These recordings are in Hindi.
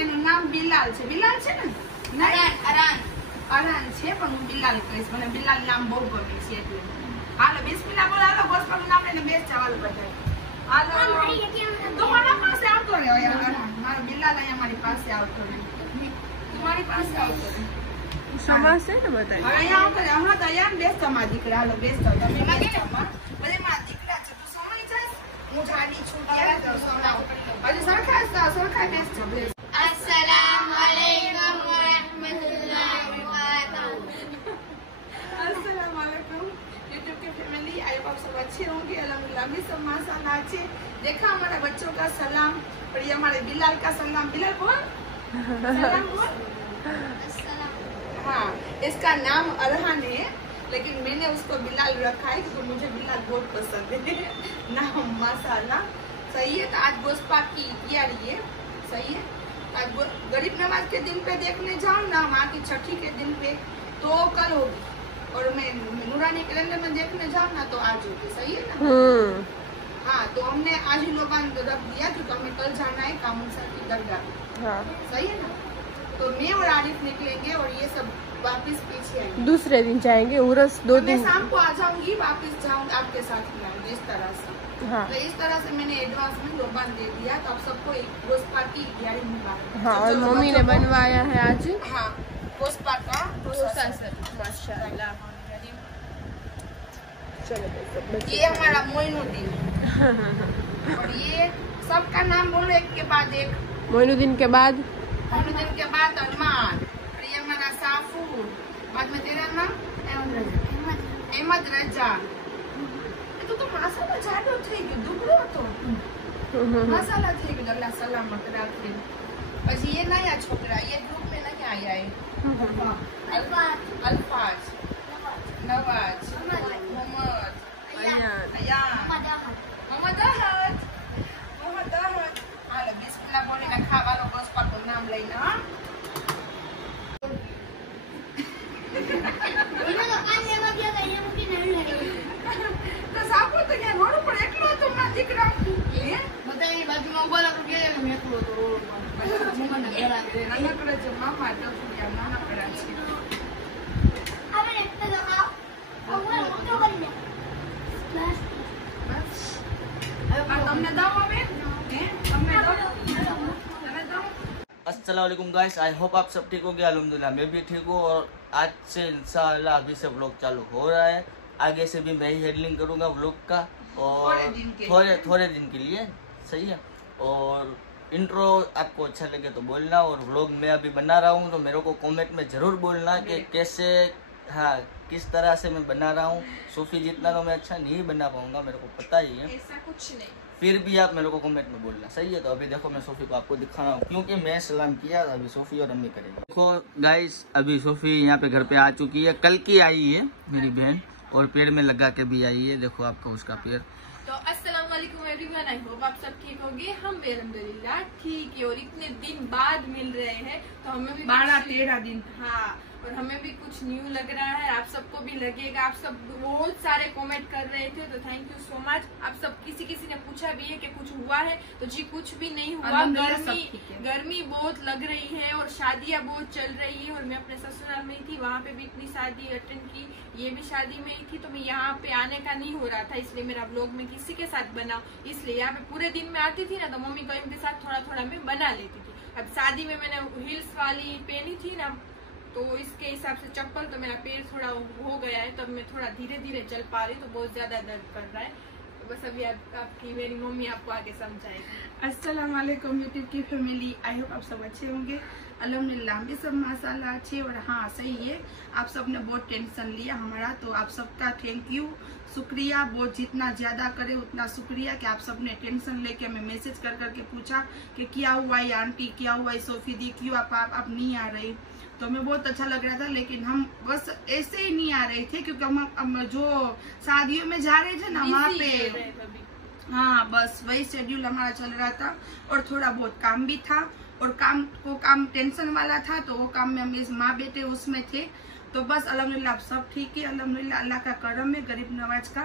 એનું નામ બિલાલ છે. બિલાલ છે ને? અરાન છે પણ હું બિલાલ કહીશ. મને બિલાલ નામ બહુ ગમે છે એટલે. હાલો બિસ્મિલ્લાહ બોલો. હાલો ગોસ્પાનું નામ લઈને બેસ ચાલો બધા. હાલો તો મારા પાસે આવતો રહ્યો યાર. મારો બિલાલ અહીંયા મારી પાસે આવતો રહ્યો. તમારી પાસે આવતો રહ્યો. સમાજ છે ને બધા. હવે અહીંયા આવતો રહ્યો. હમણાં તો અહીંયા બેસ તમારા દીકરા. હાલો બેસ તો તમે લાગે ને બધે મારા દીકરા છે. તું સમય જાય હું જાડી છું ત્યારે તો સમજાવ. હજી સરખા બેસ છો. બેસ. अस्सलाम वालेकुम व रहमतुल्लाहि व बरकातहू. अस्सलाम वालेकुम यूट्यूब की फैमिली. आई होप आप सब अच्छे होंगे. अल्हम्दुलिल्लाह भी सब माशाल्लाह अच्छे. देखा हमारे बच्चों का सलाम और ये हमारे बिलाल का सलाम. बिलाल बोल. सलाम बोल. हाँ इसका नाम अरहान है लेकिन मैंने उसको बिलाल रखा है क्योंकि मुझे बिलाल बहुत पसंद है. नाम माशाल्लाह सही है. तो आज गोश्त की तैयारी है. सही है. आज गरीब नवाज के दिन पे देखने जाऊँ ना माँ की छठी के दिन पे तो कल होगी और मैं नूरानी कैलेंडर में देखने जाऊँ ना तो आज होगी. सही है ना? हाँ तो हमने आज ही लोग रख दिया क्योंकि हमें कल जाना है कामुसा की दरगाह. हाँ. सही है ना? तो मैं और आरिफ निकलेंगे और ये सब वापस पीछे आएंगे. दूसरे दिन जाएंगे उरस 2 दिन. मैं शाम को आ जाऊंगी वापस जाऊंगी आपके साथ मिलाऊंगी इस तरह से. हाँ. तो इस तरह से मैंने एडवांस में लोबान दे दिया तो आप सबको एक गोश्त की तैयारी में. हाँ और मम्मी ने बनवाया है आज. हाँ गोश्त का माशाल्लाह. चलो ये हमारा मोइनुद्दीन और ये सबका नाम बोलो एक के बाद एक. मोइनुद्दीन के बाद मोइनुद्दीन के बाद अरमान और ये हमारा साफूर. बाद में तेरा नाम अहमद रजा. तो मसाला जाडो થઈ ગયો. દુબળો હતો मसाला થઈ ગયો. અલ્લાહ સલામત રાખે. પછી ये नया छोकरा ये ग्रुप में नहीं आया है. अल्फाज नवाज मोहम्मद मोहम्मद अहद. હાલો બિસ્મિલ્લાહ બોલીને ખાવાનો ગોસ્પાનું નામ લઈને. હા તો સાપો તો ત્યાં રોડ ઉપર એકલો હતો મારા દીકરા. બધા એ બાજુમાં ઉભા રાખો કે મેં એકલો તો મમ્માના ઘર આવે. નાનકડા છે મામા ડફુડિયા નાનકડા છે. હવે એટલે તો આ ઓલા મોટો કરી દે. બસ હવે તમને દમ આવે હે? તમને દમ? अस्सलाम वालेकुम गाइस. आई होप आप सब ठीक हो गए. अल्हम्दुलिल्लाह मैं भी ठीक हूँ और आज से इंशाअल्लाह अभी से व्लॉग चालू हो रहा है. आगे से भी मैं ही हैंडलिंग करूँगा व्लॉग का और थोड़े दिन के लिए. सही है. और इंट्रो आपको अच्छा लगे तो बोलना और व्लॉग मैं अभी बना रहा हूँ तो मेरे को कमेंट में ज़रूर बोलना कि कैसे हाँ किस तरह से मैं बना रहा हूँ. सूफी जितना तो मैं अच्छा नहीं बना पाऊँगा मेरे को पता ही है. ऐसा कुछ नहीं. फिर भी आप मेरे को कमेंट में बोलना. सही है. तो अभी देखो मैं सोफी को आपको दिखाना हूँ क्योंकि मैं सलाम किया अभी सोफी और अम्मी करेंगे. देखो गाइस अभी सोफी यहाँ पे घर पे आ चुकी है. कल की आई है मेरी बहन और पेड़ में लगा के भी आई है. देखो आपका उसका पेड़. तो अस्सलाम वालेकुम एवरीवन. आई होप आप सब ठीक होंगे. हम अल्हम्दुलिल्लाह ठीक है और इतने दिन बाद मिल रहे हैं तो हमें भी 12-13 दिन. हाँ और हमें भी कुछ न्यू लग रहा है. आप सबको भी लगेगा. आप सब बहुत सारे कमेंट कर रहे थे तो थैंक यू सो मच. आप सब किसी ने पूछा भी है कि कुछ हुआ है तो जी कुछ भी नहीं हुआ. गर्मी बहुत लग रही है और शादियाँ बहुत चल रही है और मैं अपने ससुराल में थी. वहाँ पे भी इतनी शादी अटेंड की. ये भी शादी में ही थी तो मैं यहाँ पे आने का नहीं हो रहा था इसलिए मेरा व्लॉग में किसी के साथ बना. इसलिए यहाँ पे पूरे दिन में आती थी ना तो मम्मी को इनके साथ थोड़ा थोड़ा मैं बना लेती थी. अब शादी में मैंने हिल्स वाली पहनी थी ना तो इसके हिसाब से चप्पल तो मेरा पैर थोड़ा हो गया है तो अब मैं थोड़ा धीरे धीरे चल पा रही हूँ तो बहुत ज्यादा दर्द कर रहा है. तो बस अभी आपकी मेरी मम्मी आपको आगे समझाएगी. अस्सलाम वालेकुम यूट्यूब की फैमिली. आई होप आप सब अच्छे होंगे. अल्हम्दुलिल्लाह भी सब माशाल्लाह अच्छे. और हाँ सही है आप सब ने बहुत टेंशन लिया हमारा तो आप सबका थैंक यू शुक्रिया. बहुत जितना ज़्यादा करे उतना शुक्रिया कि आप सब ने टेंशन लेके हमें मैसेज कर करके पूछा कि क्या हुआ है आंटी क्या हुआ है सोफी दी क्यों आप नहीं आ रही. तो हमें बहुत अच्छा लग रहा था लेकिन हम बस ऐसे ही नहीं आ रहे थे क्योंकि हम जो शादियों में जा रहे थे ना वहाँ पे हाँ बस वही शेड्यूल हमारा चल रहा था और थोड़ा बहुत काम भी था और काम टेंशन वाला था तो वो काम में हम इस माँ बेटे उसमें थे. तो बस अल्हम्दुलिल्लाह सब ठीक है. अल्हम्दुलिल्लाह अल्लाह का करम है गरीब नवाज का.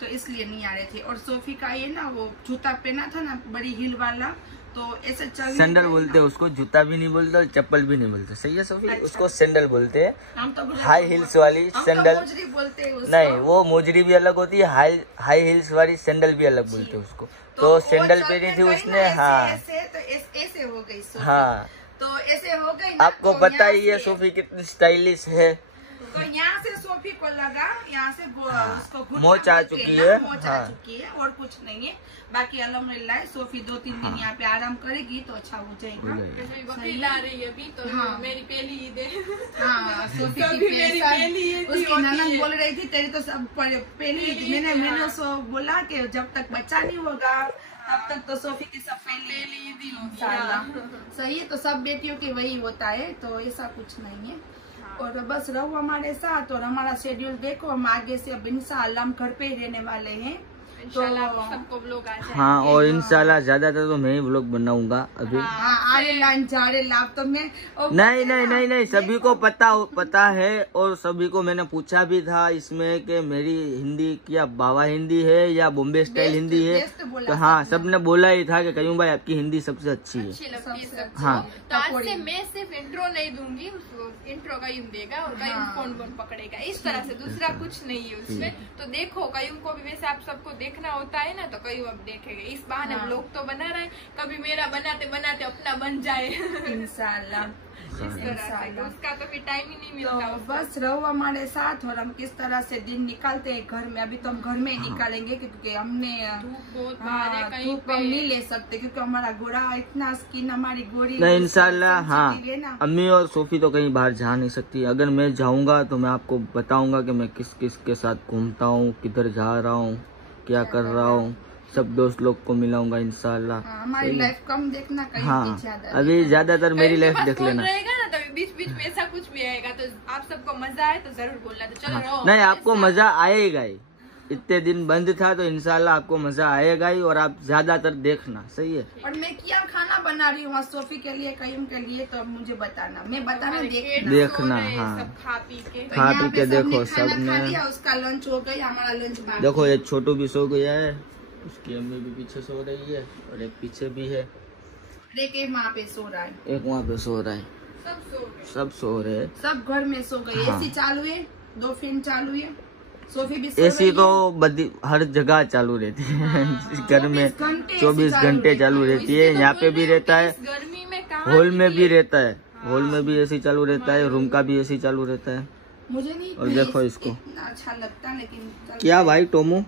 तो इसलिए नहीं आ रहे थे। और सोफी का ये ना वो जूता पहना था ना बड़ी हिल वाला, तो ऐसे चल सैंडल बोलते हैं उसको, जूता भी नहीं बोलते और चप्पल भी नहीं बोलते। सही है सोफी? अच्छा। उसको सैंडल बोलते हैं। हम तो हाई हिल्स वाली सैंडल बोलते हैं उसको। नहीं, वो मोजरी भी अलग होती है, हाई हिल्स वाली सैंडल भी अलग बोलते हैं उसको। तो सैंडल पहनी थी उसने। हाँ ऐसे हो गई सोफी। हाँ, तो ऐसे हो गई ना, आपको तो पता यहाँ ही है से- सोफी कितनी स्टाइलिश है। तो यहाँ से सोफी को लगा, यहाँ से उसको घुटना मोच आ बोलते हैं चुकी ना, है। मोच आ हाँ। चुकी है और कुछ नहीं है। बाकी अल्हम्दुलिल्लाह सोफी 2-3 दिन यहाँ पे आराम करेगी तो अच्छा हो जाएगा। मेरी बकरीद आ रही है अभी, तो हाँ। मेरी पहली ईद है। हाँ, सोफी कभी की मेरी पैसा- पहली ईद ही उसकी होती ननद है। बोल रही थी तेरी तो सब पहली ईद। मैंने उसको बोला कि जब तक बच्चा नहीं होगा तब तक तो सोफी की सब पहली ईद ही होगी। सही है, तो सब बेटियों की वही होता है, तो ऐसा कुछ नहीं है। और बस रहो हमारे साथ और हमारा शेड्यूल देखो। हम आगे से अब इंशाअल्लाह हम घर पे ही रहने वाले हैं। इंशाल्लाह सबको व्लॉग आ जाएंगे। हाँ, और इंशाल्लाह ज्यादातर तो मैं ही व्लॉग बनाऊंगा अभी। हाँ, अरे लंच अरे लाभ तो मैं नहीं, सभी को पता है। और सभी को मैंने पूछा भी था इसमें कि मेरी हिंदी क्या बाबा हिंदी है या बॉम्बे स्टाइल हिंदी है। बेस्ट बोला तो हाँ, सबने बोला ही था कि कयूं भाई आपकी हिंदी सबसे अच्छी है। अच्छी लगती है सबको। हाँ। तो आज से मैं सिर्फ इंट्रो नहीं दूंगी, उसको इंट्रो कयूम देगा और कयूम फोन पकड़ेगा, इस तरह से। दूसरा कुछ नहीं है उसमें। तो देखो कयूम को भी वैसे आप सबको देखना होता है ना, तो कयूम अब देखेगा। इस बहाने व्लॉग तो बना रहा है, कभी मेरा बनाते बनाते अपना बन जाए। इंशाअल्लाह। इस तरह से तो उसका कभी टाइम ही नहीं मिलता। तो बस रहो हमारे साथ और हम किस तरह से दिन निकालते हैं घर में। अभी तो हम घर में ही निकालेंगे क्योंकि हमने धूप बहुत बाहर है, कहीं धूप हम नहीं ले सकते क्योंकि हमारा गोरा इतना स्किन हमारी गोरी नहीं, इंशाल्लाह। हाँ, sensitive है ना। अम्मी और सोफी तो कहीं बाहर जा नहीं सकती। अगर मैं जाऊंगा तो मैं आपको बताऊंगा कि मैं किस किस के साथ घूमता हूँ, किधर जा रहा हूँ, क्या कर रहा हूँ। सब दोस्त लोग को मिलाऊंगा इंशाल्लाह। हाँ, हमारी लाइफ कम देखना कहीं हाँ, ज्यादा। अभी ज्यादातर मेरी कहीं लाइफ के देख पास लेना। फोन रहेगा ना, तो बीच बीच में ऐसा कुछ भी आएगा, तो आप सबको मजा आए तो जरूर बोलना। तो चलो रहो नहीं, हमारे आपको साथ। मजा आएगा ही। इतने दिन बंद था तो इंशाल्लाह आपको मजा आएगा ही। और आप ज्यादातर देखना। सही है? और मैं क्या खाना बना रही हूँ सोफी के लिए कयूम के लिए, तो मुझे बताना, मैं बताना हमारे देखना। kids देखना, सो रहे, हाँ। सब खा पी के। तो खा यहाँ पी पे के सबने देखो, खाना सबने- खा लिया, उसका लंच हो गया, हमारा लंच बाकी। देखो, ये छोटू भी सो गया है, उसकी अम्मी भी पीछे सो रही है और एक पीछे भी है, एक वहाँ पे सो रहा है, एक वहाँ पे सो रहा है। सब सो गए। सब सो रहे हैं। सब घर में सो गए। हाँ। एसी चालू है, 2 फैन चालू है, सोफी भी सो एसी रही है। तो हर जगह चालू रहती है। घर में 24 चालू घंटे चालू रहती है। इसलिए तो यहाँ पे बोल भी रहे हैं रहता कि है, इस गर्मी में कहाँ हॉल में भी निकले? रहता है। हॉल में भी एसी चालू रहता है, रूम का भी एसी चालू रहता है। मुझे नहीं और देखो इसको। इतना अच्छा लगता, लेकिन चल क्या भाई टोमो,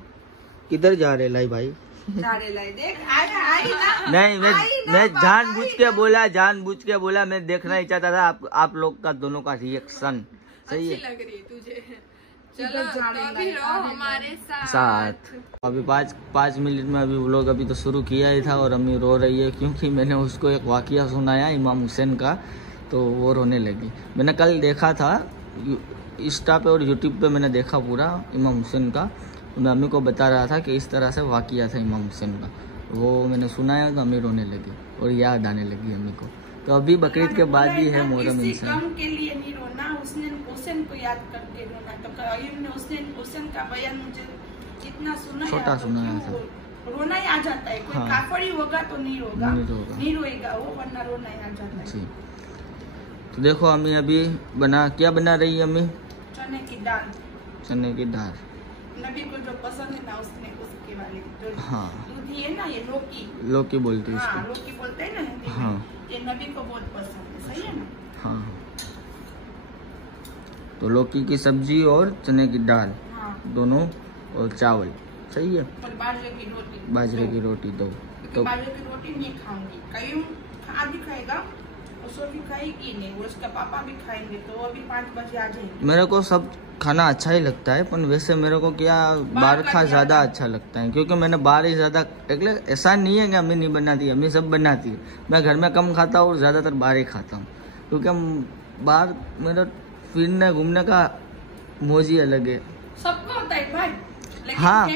किधर जा रहे लाई भाई? जा रहे लाई, देख आई ना। नहीं, आई ना, मैं बाबा, जानबूझ आई के ना। बोला, मैं देखना ही चाहता था आप लोग का दोनों का रिएक्शन। सही अच्छी है? लग रही है तुझे। किधर चलो जा रहे तो अभी हैं, रहो आगे हमारे साथ अभी 5 मिनट में अभी व्लॉग अभी तो शुरू किया ही था और अम्मी रो रही है क्योंकि मैंने उसको एक वाकया सुनाया इमाम हुसैन का, तो वो रोने लगी। मैंने कल देखा था इंस्टा पे और यूट्यूब पे, मैंने देखा पूरा इमाम हुसैन का। तो मैं अम्मी को बता रहा था कि इस तरह से वाकया था इमाम हुसैन का। वो मैंने सुनाया तो अम्मी रोने लगी और याद आने लगी अम्मी को। तो अभी बकरीद के बाद ही है मोहर्रम किसी इंसान। गम के लिए नहीं रोना, हुसैन को याद करके रोना। तो कयूम ने हुसैन का बयान मुझे कितना सुनाया, छोटा तो सुनाया क्यों रोना ही आ जाता है। कोई हाँ। काफर ही होगा तो नहीं रोगा, नहीं रोगा। नहीं रोएगा वो, वरना रोना ही आ जाता है। जी, तो देखो अम्मी अभी क्या बना रही है अम्मी? चने की दाल, चने की दाल। नबी को जो पसंद है ना उसके वाले जो हाँ, दूधी है ना, ये लौकी, लौकी बोलती है हाँ इसको। लौकी बोलते हैं ना हिंदी हाँ। में, ये नबी को बहुत पसंद है। सही है ना? हाँ, तो लौकी की सब्जी और चने की दाल हाँ, दोनों और चावल। सही है? और बाजरे की रोटी, बाजरे की रोटी दो। तो बाजरे की रोटी नहीं खाऊंगी, कयूम भी खाएगा और सोफी खाएगी नहीं, और उसका पापा भी खाएंगे, तो वो भी 5 बजे आ जाएंगे। मेरे को सब खाना अच्छा ही लगता है, पर वैसे मेरे को क्या बाहर का ज्यादा अच्छा लगता है क्योंकि मैंने बाहर ही ज्यादा, ऐसा नहीं है कि अम्मी नहीं बनाती, अम्मी सब बनाती है। मैं घर में कम खाता हूँ और ज्यादातर बाहर ही खाता हूँ क्योंकि बाहर मेरा फिरने घूमने का मौज ही अलग है। सबको होता है भाई, लेकिन हाँ,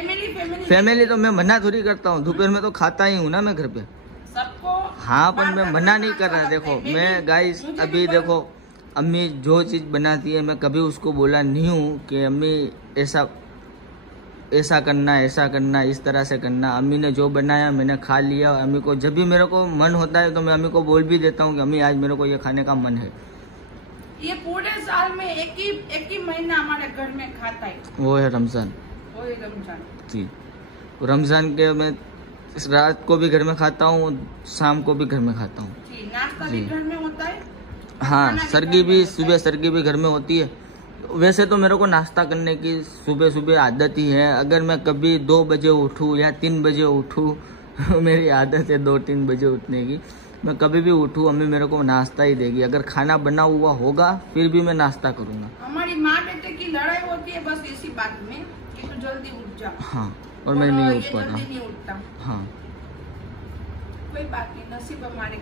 फैमिली तो मैं मना थोड़ी करता हूँ, दोपहर में तो खाता ही हूँ ना मैं घर पे। सबको हाँ, पर बाहर मैं का मना खाना नहीं कर रहा। अच्छा देखो लगता है। मैं गाइस मुझे अभी भी देखो अम्मी जो चीज बनाती है मैं कभी उसको बोला नहीं हूँ कि अम्मी ऐसा ऐसा करना, ऐसा करना, इस तरह से करना। अम्मी ने जो बनाया मैंने खा लिया। अम्मी को जब भी मेरे को मन होता है तो मैं अम्मी को बोल भी देता हूँ कि अम्मी आज मेरे को ये खाने का मन है। ये पूरे साल में एक ही महीना हमारे घर में खाता है, वो है रमजान। वो है रमजान जी, रमजान के मैं रात को भी घर में खाता हूँ, शाम को भी घर में खाता हूँ। नाश्ता भी घर में होता है। हाँ, सरगी भी सुबह सरगी भी घर में होती है। वैसे तो मेरे को नाश्ता करने की सुबह सुबह आदत ही है। अगर मैं कभी 2 बजे उठूँ या 3 बजे उठूँ मेरी आदत है 2-3 बजे उठने की। मैं कभी भी उठूँ अम्मी मेरे को नाश्ता ही देगी। अगर खाना बना हुआ होगा फिर भी मैं नाश्ता करूँगा। हमारी माँ बेटे की लड़ाई होती है बस इसी बात में कि तू जल्दी उठ जा। हाँ, और मैं नहीं उठ पाता। नहीं उठता। हाँ, कोई बात नहीं, नसीब हमारे।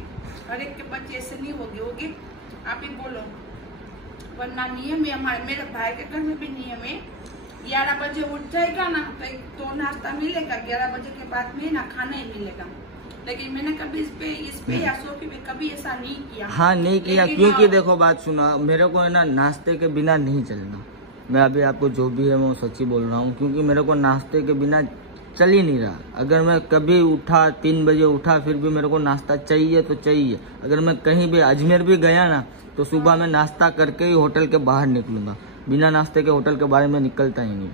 हर एक के बच्चे ऐसे नहीं होगे। आप ही बोलो, वरना नियम है हमारे, मेरे भाई के घर में भी नियम है। 11 बजे उठ जाएगा ना तो नाश्ता मिलेगा, 11 बजे के बाद में ना खाना ही मिलेगा। लेकिन मैंने कभी इस पे या सोफे पे कभी ऐसा नहीं किया। हाँ, नहीं किया, क्योंकि देखो बात सुनो, मेरे को है ना नाश्ते के बिना नहीं चलना। मैं अभी आपको जो भी है मैं सच्ची बोल रहा हूँ, क्योंकि मेरे को नाश्ते के बिना चल ही नहीं रहा। अगर मैं कभी उठा 3 बजे उठा फिर भी मेरे को नाश्ता चाहिए तो चाहिए। अगर मैं कहीं भी अजमेर भी गया ना तो सुबह में नाश्ता करके ही होटल के बाहर निकलूंगा। बिना नाश्ते के होटल के बाहर में निकलता ही नहीं।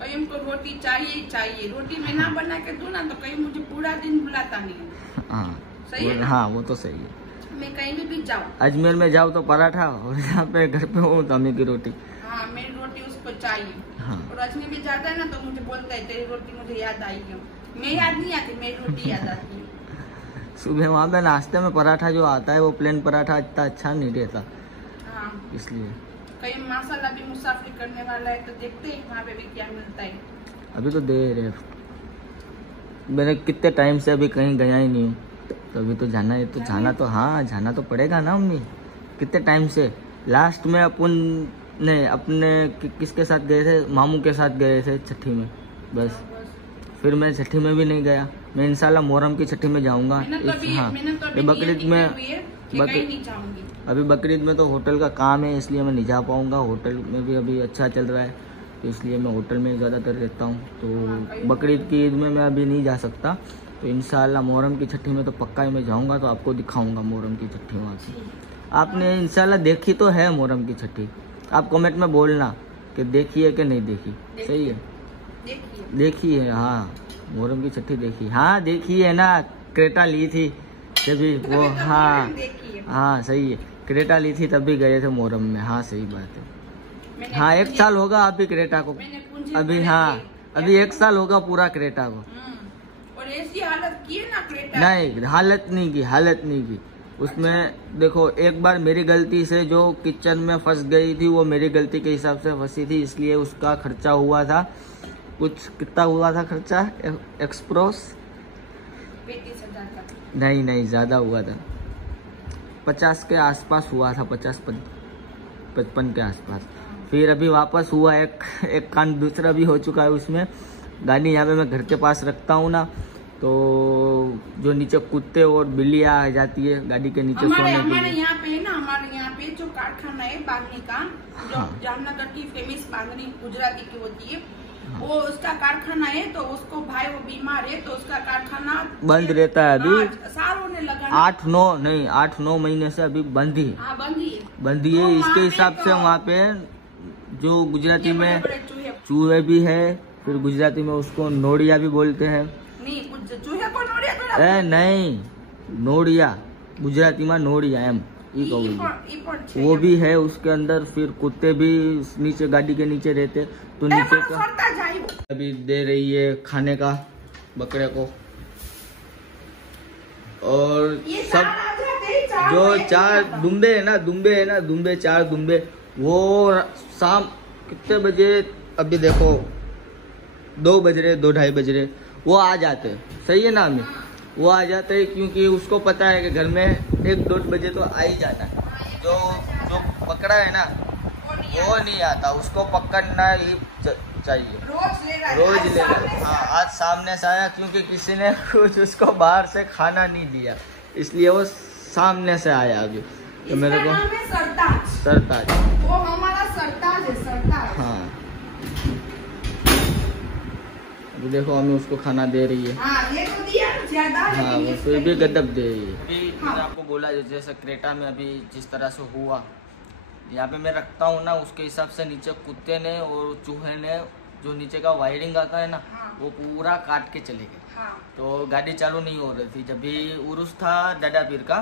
कहीं हमको रोटी चाहिए। रोटी में ना बना के दूं ना तो कहीं मुझे पूरा दिन बुलाता नहीं। हाँ, सही है। हाँ, वो तो सही है। मैं कहीं भी जाऊँ, अजमेर में जाओ तो पराठा, और यहाँ पे घर पे हूँ तो अम्मी की रोटी। हाँ, मेरी रोटी उसको चाहिए। हाँ। और अजमेर भी जाता है ना तो मुझे बोलता है तेरी रोटी मुझे याद आई है। मैं याद नहीं आती, मेरी रोटी याद आती है। सुबह वहाँ पे नाश्ते में पराठा जो आता है वो प्लेन पराठा इतना अच्छा नहीं रहता। हाँ, इसलिए कहीं माशाल्लाह भी मुसाफिर करने वाला है तो देखते हैं वहाँ पे भी क्या मिलता है। अभी तो देर है, मैंने कितने टाइम से अभी कहीं गया ही नहीं हूँ, तो अभी तो जाना है। तो जाना तो हाँ, जाना तो पड़ेगा ना अम्मी। कितने टाइम से लास्ट में अपन ने अपने किसके साथ गए थे, मामू के साथ गए थे छठी में, बस। फिर मैं छठी में भी नहीं गया। मैं इंशाल्लाह मोहर्रम की छठी में जाऊंगा। हाँ, बकरीद में अभी बकरीद में तो होटल का काम है, इसलिए मैं नहीं जा पाऊंगा। होटल में भी अभी अच्छा चल रहा है तो इसलिए मैं होटल में ज़्यादातर रहता हूँ। तो बकरीद की ईद में मैं अभी नहीं जा सकता। तो इंशाल्लाह मोहर्रम की छठी में तो पक्का ही मैं जाऊँगा, तो आपको दिखाऊँगा मोहर्रम की छठी वहाँ से। आपने इंशाल्लाह देखी तो है मोहर्रम की छठी, आप कमेंट में बोलना कि देखी है कि नहीं देखी। सही है, देखी है। हाँ, मोहर्रम की छठी देखी। हाँ, देखी है ना, क्रेटा ली थी तभी वो। हाँ हाँ, सही है, क्रेटा ली थी तभी गए थे मोहर्रम में। हाँ, सही बात है। हाँ, 1 साल होगा अभी क्रेटा को अभी। हाँ, अभी 1 साल होगा पूरा क्रेटा को। और ऐसी हालत की है ना क्रेटा। नहीं, हालत नहीं की उसमें। देखो, एक बार मेरी गलती से जो किचन में फंस गई थी वो मेरी गलती के हिसाब से फंसी थी, इसलिए उसका खर्चा हुआ था कुछ। कितना हुआ था खर्चा एक्सप्रोस? 35,000 का। नहीं, ज़्यादा हुआ था, 50 के आसपास हुआ था, 50-55 के आसपास। फिर अभी वापस हुआ, एक कान दूसरा भी हो चुका है उसमें। गाड़ी यहाँ पे मैं घर के पास रखता हूँ ना, तो जो नीचे कुत्ते और बिल्लियाँ आ जाती है गाड़ी के नीचे सोने के लिए। हमारे यहाँ पे ना, हमारे यहाँ पे जो कारखाना है बांधने का, जो जामनगर की फेमस बांधनी गुजराती की होती है, वो उसका कारखाना है। तो उसको भाई वो बीमार है तो उसका कारखाना बंद रहता है अभी। साल होने लगा, 8-9 महीने से अभी बंद ही है। इसके हिसाब से वहाँ पे जो गुजराती में चूहे भी है, फिर गुजराती में उसको नोड़िया भी बोलते हैं। चूहे को नोड़िया नहीं, नोड़िया गुजराती में नोड़िया एम वो भी है उसके अंदर। फिर कुत्ते भी नीचे गाड़ी के नीचे रहते, तो नीचे का अभी दे रही है खाने का बकरे को। और सब जो 4 दुम्बे है ना, 4 दुम्बे, वो शाम कितने बजे, अभी देखो 2 बज रहे, 2-2:30 बज रहे, वो आ जाते हैं। सही है ना हमें, वो आ जाते हैं क्योंकि उसको पता है कि घर में 1-2 बजे तो आ ही जाना है। जो पकड़ा है ना वो नहीं आता, उसको पकड़ना ही चाहिए, रोज लेगा। हाँ, आज सामने से आया क्योंकि किसी ने कुछ उसको बाहर से खाना नहीं दिया, इसलिए वो सामने से आया अभी। तो मेरे को सरताज, वो हमारा सरताज है, सरताज। हाँ, अभी देखो हमें उसको खाना दे रही है। हाँ, ये तो दिया ज्यादा, हाँ, लेकिन वो इस फिर भी पे- गदब दे रही है। अभी हाँ। मैंने आपको बोला जैसे क्रेटा में अभी जिस तरह से हुआ, यहाँ पे मैं रखता हूँ ना, उसके हिसाब से नीचे कुत्ते ने और चूहे ने जो नीचे का वायरिंग आता है ना, हाँ। वो पूरा काट के चले गए। हाँ, तो गाड़ी चालू नहीं हो रही थी। जब भी उर्स था दादा पीर का,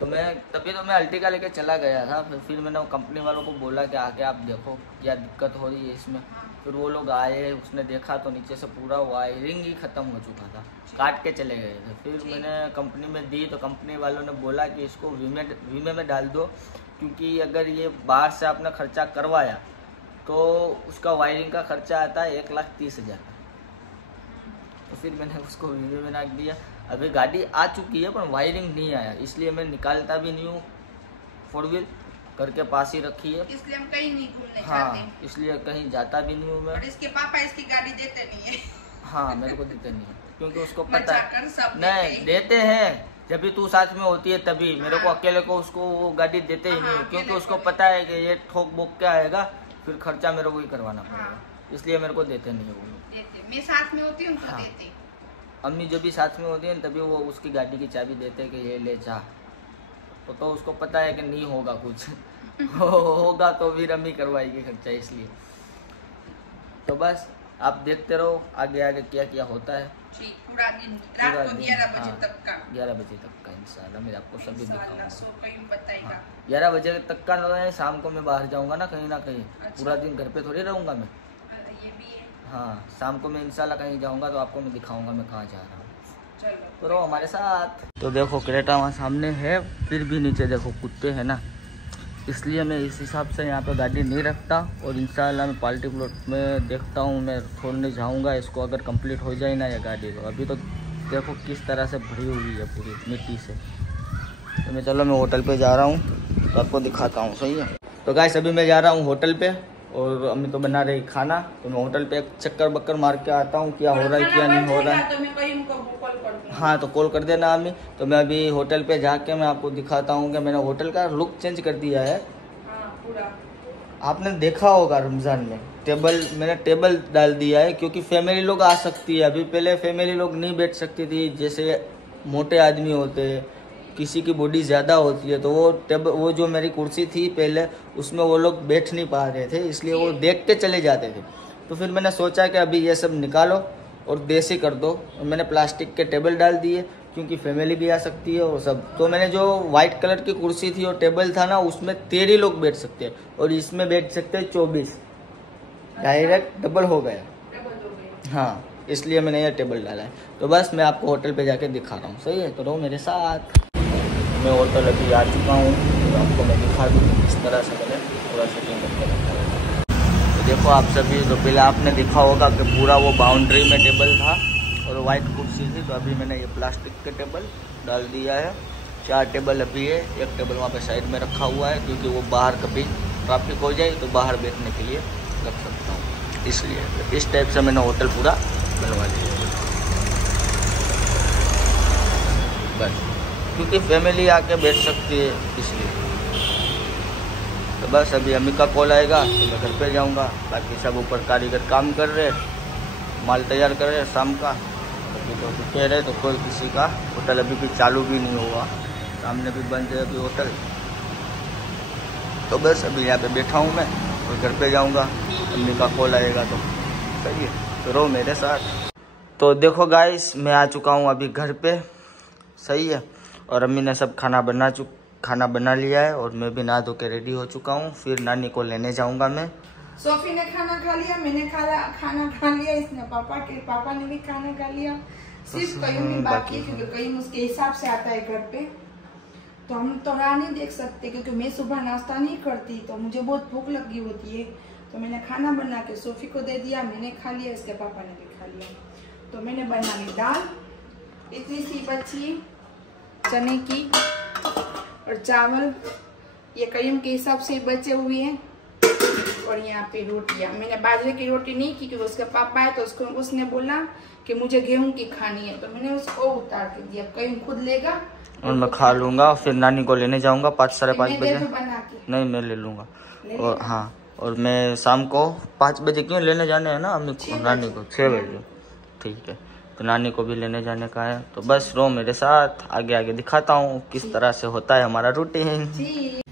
तो मैं अल्टिका लेके चला गया था। फिर मैंने कंपनी वालों को बोला कि आके आप देखो क्या दिक्कत हो रही है इसमें। फिर वो लोग आए, उसने देखा तो नीचे से पूरा वायरिंग ही ख़त्म हो चुका था, काट के चले गए थे। फिर मैंने कंपनी में दी तो कंपनी वालों ने बोला कि इसको वीमे में डाल दो, क्योंकि अगर ये बाहर से आपने खर्चा करवाया तो उसका वायरिंग का खर्चा आता है 1,30,000 का। तो फिर मैंने उसको वीमे में रख दिया। अभी गाड़ी आ चुकी है पर वायरिंग नहीं आया, इसलिए मैं निकालता भी नहीं हूँ। 4 व्हील घर के पास ही रखी है। इसलिए हम कहीं नहीं घूमने जाते। हाँ, इसलिए कहीं जाता भी नहीं हूँ मैं। और इसके पापा इसकी गाड़ी देते नहीं है। हाँ, मेरे को देते नहीं है, क्योंकि उसको पता है। मजाकर सब नहीं देते हैं, जब भी तू साथ में होती है तभी। मेरे को हाँ। अकेले को उसको वो गाड़ी देते ही हाँ, नहीं, अकेले क्योंकि उसको को पता है कि ये ठोक बोक के आएगा, फिर खर्चा मेरे को ही करवाना पड़ेगा। हाँ। इसलिए मेरे को देते नहीं है वो। देते, मैं साथ में होती हूँ तो हाँ। देते। अम्मी जब भी साथ में होती है तभी वो उसकी गाड़ी की चाबी देते हैं कि ये ले जा। तो उसको पता है कि नहीं होगा कुछ। होगा तो फिर अम्मी करवाएगी खर्चा, इसलिए। तो बस आप देखते रहो आगे आगे क्या क्या होता है। ठीक, पूरा दिन रात को 11 बजे तक का। 11 बजे तक का इंशाल्लाह मैं आपको सभी इंशाल्लाह, दिखाऊंगा। सो कहीं बताएगा। 11 बजे तक का नहीं, शाम को मैं बाहर जाऊंगा ना कहीं। अच्छा। पूरा दिन घर पे थोड़ी रहूंगा मैं। ये भी है। हाँ, शाम को मैं इंशाल्लाह कहीं जाऊंगा तो आपको मैं दिखाऊंगा मैं कहाँ जा रहा हूँ। चलो, तो रहो हमारे साथ। तो देखो क्रेटा वहाँ सामने है, फिर भी नीचे देखो कुत्ते हैं ना, इसलिए मैं इस हिसाब से यहाँ पे गाड़ी नहीं रखता। और इंशाल्लाह मैं पार्टी प्लॉट में देखता हूँ, मैं छोड़ने जाऊँगा इसको, अगर कंप्लीट हो जाए ना ये गाड़ी। तो अभी तो देखो किस तरह से भरी हुई है पूरी मिट्टी से। तो मैं होटल पे जा रहा हूँ तो आपको दिखाता हूँ, सही है। तो गाइस अभी मैं जा रहा हूँ होटल पे, और अम्मी तो बना रही खाना। तो मैं होटल पे एक चक्कर बक्कर मार के आता हूँ, क्या हो रहा है क्या नहीं हो रहा है। तो मैं कहीं उनको कॉल कर दूँगी। हाँ, तो कॉल कर देना अम्मी। तो मैं अभी होटल पे जाके मैं आपको दिखाता हूँ कि मैंने होटल का लुक चेंज कर दिया है। हाँ, पूरा। आपने देखा होगा रमज़ान में मैंने टेबल डाल दिया है, क्योंकि फैमिली लोग आ सकती है। अभी पहले फैमिली लोग नहीं बैठ सकती थी, जैसे मोटे आदमी होते हैं, किसी की बॉडी ज़्यादा होती है, तो वो जो मेरी कुर्सी थी पहले, उसमें वो लोग बैठ नहीं पा रहे थे, इसलिए वो देख के चले जाते थे। तो फिर मैंने सोचा कि अभी ये सब निकालो और देसी कर दो। और मैंने प्लास्टिक के टेबल डाल दिए, क्योंकि फैमिली भी आ सकती है और सब। तो मैंने जो वाइट कलर की कुर्सी थी और टेबल था ना, उसमें 13 लोग बैठ सकते हैं, और इसमें बैठ सकते हैं 24। डायरेक्ट डबल हो गया। डबल हो गई। हाँ, इसलिए मैंने ये टेबल डाला है। तो बस मैं आपको होटल पे जाके दिखा रहा हूँ, सही है। तो रहो मेरे साथ। मैं होटल अभी आ चुका हूँ, तो आपको मैं दिखा दूँ किस तरह से मैंने पूरा सेटिंग करके रखा है। तो देखो आप सभी, तो पहले आपने देखा होगा कि पूरा वो बाउंड्री में टेबल था और वाइट कुर्सी थी। तो अभी मैंने ये प्लास्टिक के टेबल डाल दिया है। 4 टेबल अभी है, एक टेबल वहाँ पे साइड में रखा हुआ है, क्योंकि वो बाहर कभी ट्रैफिक हो जाए तो बाहर बैठने के लिए रख सकता हूँ, इसलिए इस टाइप से मैंने होटल पूरा बनवा दिया बस, क्योंकि फैमिली आके बैठ सकती है इसलिए। तो बस अभी अम्मी का कॉल आएगा तो मैं घर पे जाऊंगा। बाकी सब ऊपर कारीगर काम कर रहे, माल तैयार कर रहे शाम का। अभी तो कह रहे, तो कोई किसी का होटल अभी भी चालू भी नहीं हुआ, सामने भी बंद है अभी होटल। तो बस अभी यहाँ पे बैठा हूँ मैं, और घर पे जाऊँगा, अम्मी का कॉल आएगा तो सही है। तो रहो मेरे साथ। तो देखो गाइस, मैं आ चुका हूँ अभी घर पे, सही है। और अम्मी ने सब खाना बना लिया है, और मैं भी नहा धो के रेडी हो चुका हूँ। फिर नानी को लेने जाऊँगा मैं। सोफी ने खाना खा लिया, मैंने खाना खा लिया, इसने पापा ने भी खाना खा लिया। सिर्फ कयूम ही बाकी है, क्योंकि कयूम उसके हिसाब से आता है घर पे। तो हम तो राह नहीं देख सकते, क्योंकि मैं सुबह नाश्ता नहीं करती, तो मुझे बहुत भूख लगी होती है। तो मैंने खाना बना के सोफी को दे दिया, मैंने खा लिया, इसके पापा ने भी खा लिया। तो मैंने बना ली दाल, इतनी सी बची चने की, और चावल ये कयूम के हिसाब से बचे हुए हैं। और यहाँ पे रोटियाँ, मैंने बाजरे की रोटी नहीं की, क्योंकि उसका पापा है, तो उसने बोला कि मुझे गेहूं की खानी है, तो मैंने उसको उतार के दिया। कयूम खुद लेगा और मैं खा लूँगा। फिर नानी को लेने जाऊँगा 5 साढ़े 5 बजे। बना के नहीं, मैं ले लूँगा। और हाँ, और मैं शाम को 5 बजे क्यों लेने जाने हैं ना अम्मी को, नानी को 6 बजे। ठीक है, तो नानी को भी लेने जाने का है। तो बस रो मेरे साथ, आगे आगे दिखाता हूँ किस तरह से होता है हमारा रूटीन।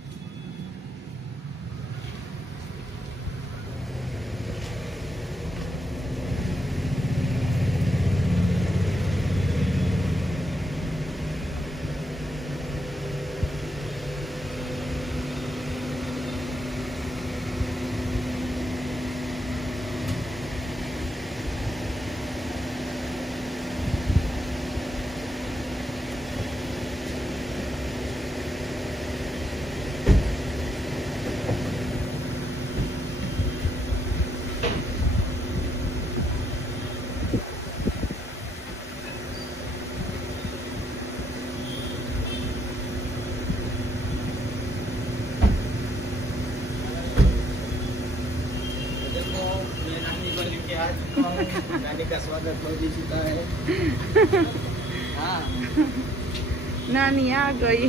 नानी का स्वागत हो चुका है। हाँ, नानी आ गई।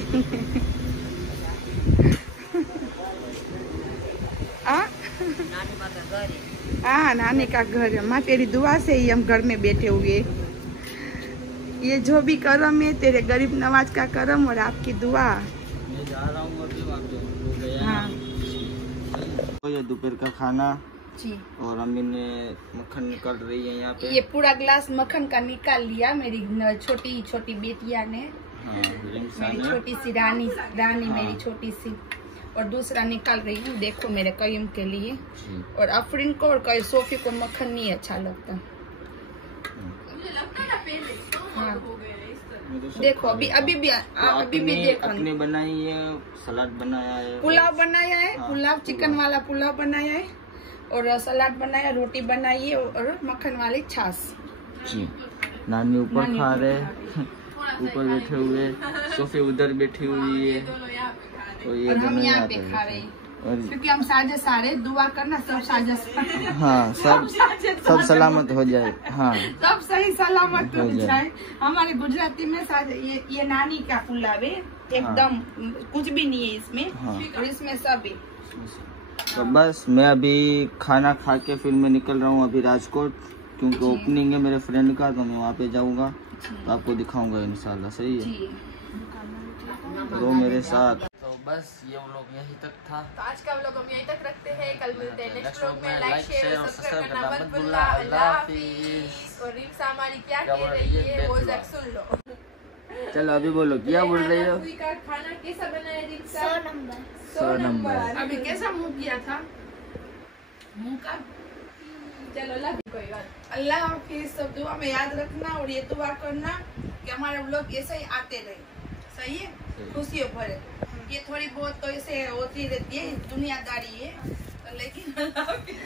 हाँ, नानी का घर है। माँ तेरी दुआ से ही हम घर में बैठे हुए। ये जो भी करम है तेरे गरीब नवाज का करम और आपकी दुआ। मैं जा रहा हूँ अभी वहाँ पे। हाँ तो ये दोपहर का खाना जी। और अम्मी ने मक्खन निकाल रही है यहाँ पे। ये पूरा ग्लास मक्खन का निकाल लिया मेरी छोटी छोटी बेटिया ने। हाँ, मेरी छोटी सी रानी मेरी छोटी सी। और दूसरा निकाल रही हूँ, देखो मेरे कयम के लिए। और अफरीन को और कई सोफी को मक्खन नहीं अच्छा लगता। हाँ देखो अभी भी देखो। अपने बनाई है, सलाद बनाया है, पुलाव बनाया है। हाँ, पुलाव चिकन वाला पुलाव बनाया है और सलाद बनाया, रोटी बनाई है और मक्खन वाली छाछ। जी। नानी ऊपर खा रहे, ऊपर बैठे हुए, सोफे उधर बैठी हुई है और हम यहाँ पे खा रहे हैं क्योंकि हम सारे दुआ करना सब साजिश। हाँ, सब सलामत हो जाए। हाँ, सब सही सलामत हो जाए। हमारे गुजराती में ये नानी का पुलाव है, एकदम कुछ भी नहीं है इसमें। हाँ। और इसमें सब है। तो बस मैं अभी खाना खा के फिर मैं निकल रहा हूँ अभी राजकोट, क्योंकि ओपनिंग है मेरे फ्रेंड का, तो मैं वहाँ पे जाऊँगा, तो आपको दिखाऊंगा इंशाल्लाह। सही है, तो मेरे साथ। तो बस ये व्लॉग यहीं तक था। तो आज का व्लॉग हम यहीं तक रखते हैं। कल मिलते हैं नेक्स्ट व्लॉग में। लाइक शेयर शेयर और और सब्सक्राइब सब्सक्राइब करना मत भूलना। अल्लाह हाफिज। और रिम्सा हमारी क्या कह रही है वो जरा सुन लो। चलो अभी बोलो, क्या बोल रही हो? का खाना कैसा बनाया रिम्सा? 100 नंबर। अभी कैसा मुंह किया था? मुंह का चलो कोई बात। अल्लाह हाफिज। सब दुआ में याद रखना और ये दुआ करना कि हमारे लोग ऐसे ही आते रहे। सही है, खुशियों भरे। ये थोड़ी बहुत तो ऐसे होती रहती है, दुनियादारी है, लेकिन अल्लाह हाफिज।